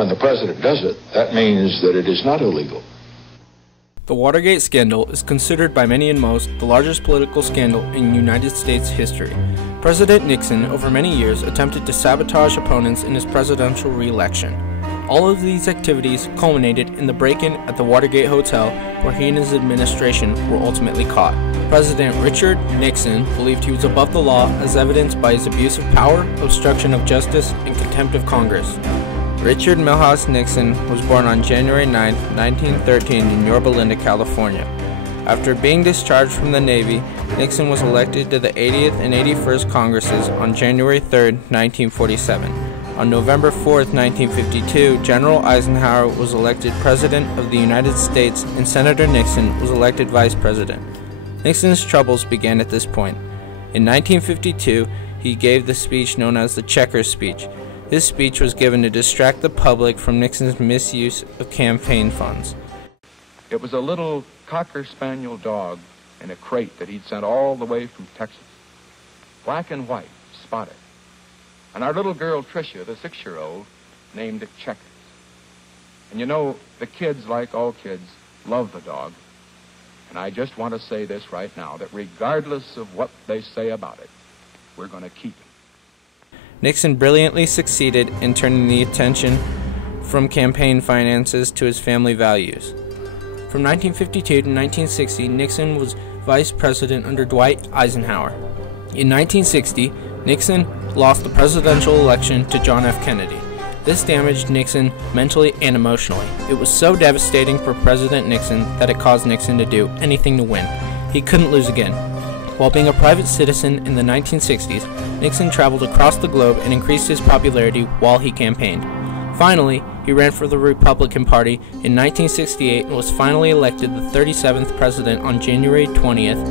when the president does it, that means that it is not illegal. The Watergate scandal is considered by many and most the largest political scandal in United States history. President Nixon, over many years, attempted to sabotage opponents in his presidential re-election. All of these activities culminated in the break-in at the Watergate Hotel, where he and his administration were ultimately caught. President Richard Nixon believed he was above the law, as evidenced by his abuse of power, obstruction of justice, and contempt of Congress. Richard Milhous Nixon was born on January 9, 1913 in Yorba Linda, California. After being discharged from the Navy, Nixon was elected to the 80th and 81st Congresses on January 3, 1947. On November 4, 1952, General Eisenhower was elected President of the United States and Senator Nixon was elected Vice President. Nixon's troubles began at this point. In 1952, he gave the speech known as the Checkers Speech. This speech was given to distract the public from Nixon's misuse of campaign funds. It was a little Cocker Spaniel dog in a crate that he'd sent all the way from Texas. Black and white, spotted. And our little girl, Tricia, the 6-year-old, named it Checkers. And you know, the kids, like all kids, love the dog. And I just want to say this right now, that regardless of what they say about it, we're going to keep it. Nixon brilliantly succeeded in turning the attention from campaign finances to his family values. From 1952 to 1960, Nixon was vice president under Dwight Eisenhower. In 1960, Nixon lost the presidential election to John F. Kennedy. This damaged Nixon mentally and emotionally. It was so devastating for President Nixon that it caused Nixon to do anything to win. He couldn't lose again. While being a private citizen in the 1960s, Nixon traveled across the globe and increased his popularity while he campaigned. Finally, he ran for the Republican Party in 1968 and was finally elected the 37th president on January 20th,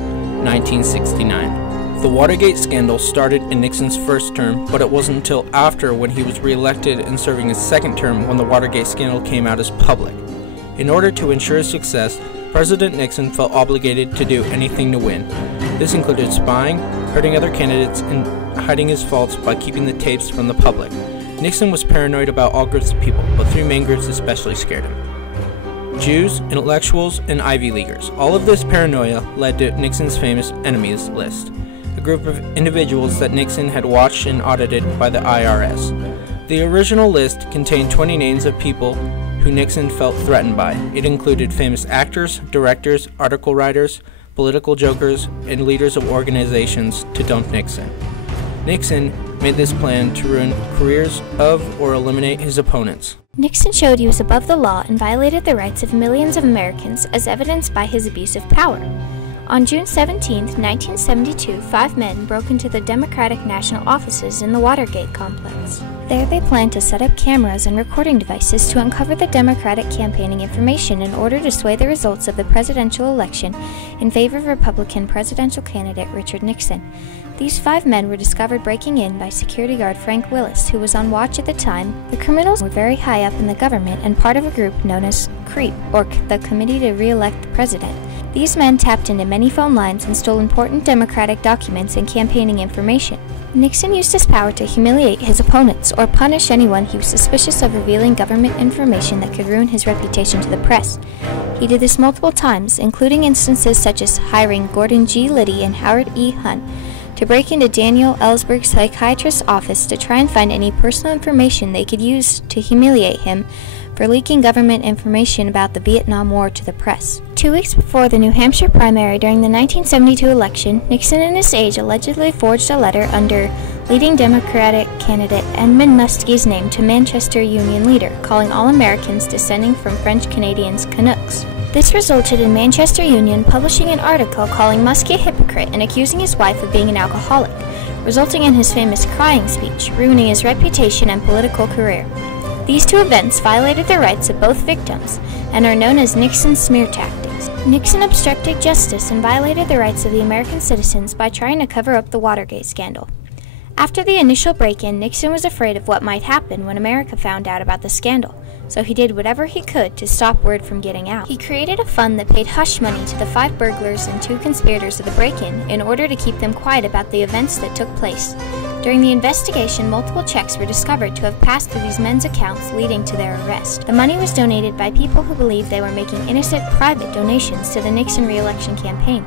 1969. The Watergate scandal started in Nixon's first term, but it wasn't until after, when he was reelected and serving his second term, when the Watergate scandal came out as public. In order to ensure success, President Nixon felt obligated to do anything to win. This included spying, hurting other candidates, and hiding his faults by keeping the tapes from the public. Nixon was paranoid about all groups of people, but 3 main groups especially scared him: Jews, intellectuals, and Ivy Leaguers. All of this paranoia led to Nixon's famous enemies list, a group of individuals that Nixon had watched and audited by the IRS. The original list contained 20 names of people who Nixon felt threatened by. It included famous actors, directors, article writers, political jokers, and leaders of organizations to dump Nixon. Nixon made this plan to ruin careers of or eliminate his opponents. Nixon showed he was above the law and violated the rights of millions of Americans, as evidenced by his abuse of power. On June 17, 1972, 5 men broke into the Democratic National offices in the Watergate complex. There they planned to set up cameras and recording devices to uncover the Democratic campaigning information in order to sway the results of the presidential election in favor of Republican presidential candidate Richard Nixon. These 5 men were discovered breaking in by security guard Frank Willis, who was on watch at the time. The criminals were very high up in the government and part of a group known as CREEP, or the Committee to Re-elect the President. These men tapped into many phone lines and stole important Democratic documents and campaigning information. Nixon used his power to humiliate his opponents or punish anyone he was suspicious of revealing government information that could ruin his reputation to the press. He did this multiple times, including instances such as hiring Gordon G. Liddy and Howard E. Hunt to break into Daniel Ellsberg's psychiatrist's office to try and find any personal information they could use to humiliate him for leaking government information about the Vietnam War to the press. 2 weeks before the New Hampshire primary during the 1972 election, Nixon and his aide allegedly forged a letter under leading Democratic candidate Edmund Muskie's name to Manchester Union leader, calling all Americans descending from French Canadians Canucks. This resulted in Manchester Union publishing an article calling Muskie a hypocrite and accusing his wife of being an alcoholic, resulting in his famous crying speech, ruining his reputation and political career. These 2 events violated the rights of both victims and are known as Nixon's smear tactics. Nixon obstructed justice and violated the rights of the American citizens by trying to cover up the Watergate scandal. After the initial break-in, Nixon was afraid of what might happen when America found out about the scandal, so he did whatever he could to stop word from getting out. He created a fund that paid hush money to the 5 burglars and 2 conspirators of the break-in in order to keep them quiet about the events that took place. During the investigation, multiple checks were discovered to have passed through these men's accounts, leading to their arrest. The money was donated by people who believed they were making innocent private donations to the Nixon re-election campaign.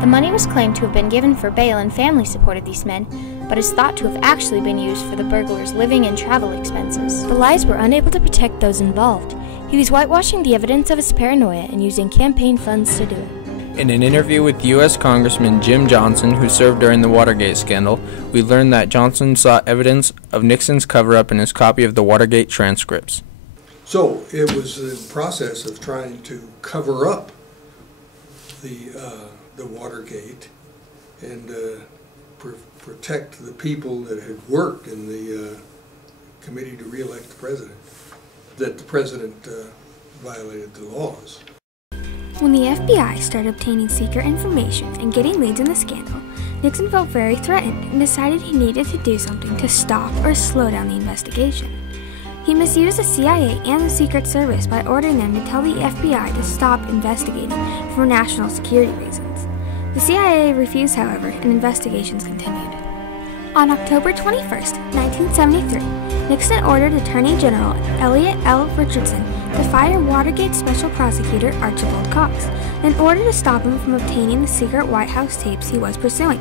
The money was claimed to have been given for bail and family support of these men, but is thought to have actually been used for the burglars' living and travel expenses. The lies were unable to protect those involved. He was whitewashing the evidence of his paranoia and using campaign funds to do it. In an interview with U.S. Congressman Jim Johnson, who served during the Watergate scandal, we learned that Johnson saw evidence of Nixon's cover-up in his copy of the Watergate transcripts. So it was the process of trying to cover up the Watergate and protect the people that had worked in the committee to re-elect the president, that the president violated the laws. When the FBI started obtaining secret information and getting leads in the scandal, Nixon felt very threatened and decided he needed to do something to stop or slow down the investigation. He misused the CIA and the Secret Service by ordering them to tell the FBI to stop investigating for national security reasons. The CIA refused, however, and investigations continued. On October 21, 1973, Nixon ordered Attorney General Elliot L. Richardson to fire Watergate Special Prosecutor Archibald Cox in order to stop him from obtaining the secret White House tapes he was pursuing.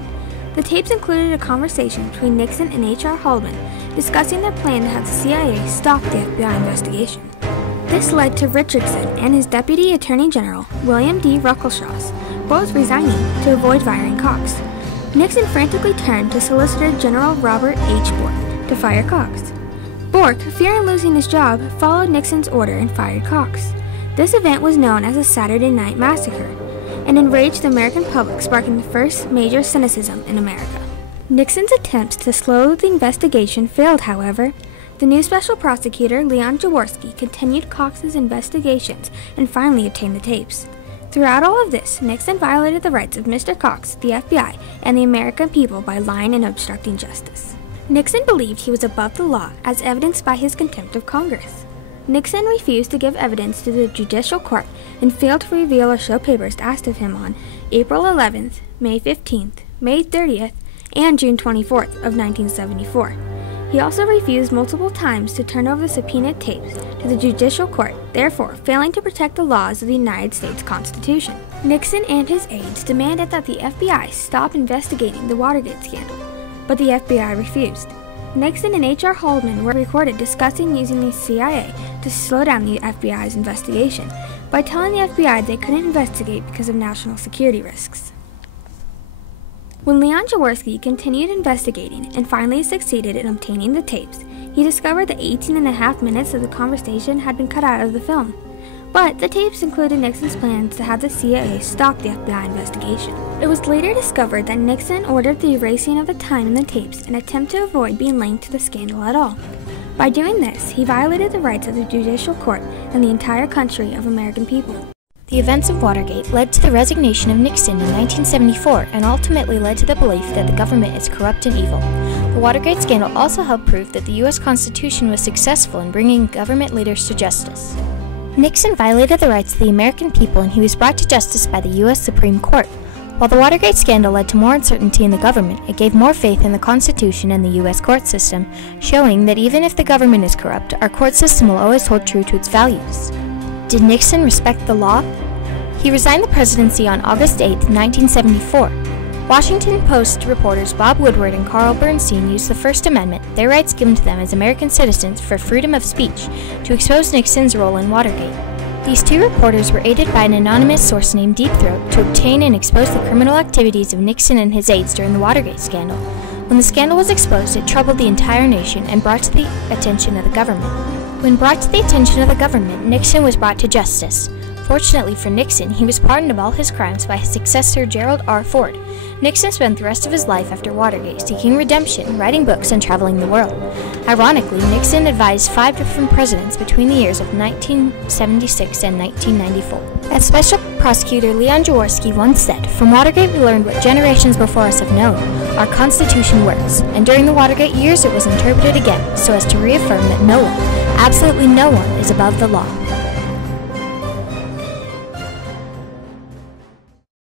The tapes included a conversation between Nixon and H.R. Haldeman discussing their plan to have the CIA stop the FBI investigation. This led to Richardson and his Deputy Attorney General, William D. Ruckelshaus, both resigning to avoid firing Cox. Nixon frantically turned to Solicitor General Robert H. Bork to fire Cox. Bork, fearing losing his job, followed Nixon's order and fired Cox. This event was known as the Saturday Night Massacre and enraged the American public, sparking the first major cynicism in America. Nixon's attempts to slow the investigation failed, however. The new special prosecutor, Leon Jaworski, continued Cox's investigations and finally obtained the tapes. Throughout all of this, Nixon violated the rights of Mr. Cox, the FBI, and the American people by lying and obstructing justice. Nixon believed he was above the law, as evidenced by his contempt of Congress. Nixon refused to give evidence to the judicial court and failed to reveal or show papers asked of him on April 11th, May 15th, May 30th, and June 24th of 1974. He also refused multiple times to turn over the subpoenaed tapes to the judicial court, therefore failing to protect the laws of the United States Constitution. Nixon and his aides demanded that the FBI stop investigating the Watergate scandal, but the FBI refused. Nixon and H.R. Haldeman were recorded discussing using the CIA to slow down the FBI's investigation by telling the FBI they couldn't investigate because of national security risks. When Leon Jaworski continued investigating and finally succeeded in obtaining the tapes, he discovered that 18.5 minutes of the conversation had been cut out of the film. But the tapes included Nixon's plans to have the CIA stop the FBI investigation. It was later discovered that Nixon ordered the erasing of the time in the tapes in an attempt to avoid being linked to the scandal at all. By doing this, he violated the rights of the judicial court and the entire country of American people. The events of Watergate led to the resignation of Nixon in 1974 and ultimately led to the belief that the government is corrupt and evil. The Watergate scandal also helped prove that the U.S. Constitution was successful in bringing government leaders to justice. Nixon violated the rights of the American people and he was brought to justice by the U.S. Supreme Court. While the Watergate scandal led to more uncertainty in the government, it gave more faith in the Constitution and the U.S. court system, showing that even if the government is corrupt, our court system will always hold true to its values. Did Nixon respect the law? He resigned the presidency on August 8, 1974. Washington Post reporters Bob Woodward and Carl Bernstein used the First Amendment, their rights given to them as American citizens for freedom of speech, to expose Nixon's role in Watergate. These two reporters were aided by an anonymous source named Deep Throat to obtain and expose the criminal activities of Nixon and his aides during the Watergate scandal. When the scandal was exposed, it troubled the entire nation and brought to the attention of the government. When brought to the attention of the government, Nixon was brought to justice. Fortunately for Nixon, he was pardoned of all his crimes by his successor Gerald R. Ford. Nixon spent the rest of his life after Watergate seeking redemption, writing books, and traveling the world. Ironically, Nixon advised 5 different presidents between the years of 1976 and 1994. As Special Prosecutor Leon Jaworski once said, "From Watergate we learned what generations before us have known. Our Constitution works, and during the Watergate years it was interpreted again so as to reaffirm that no one, absolutely no one, is above the law."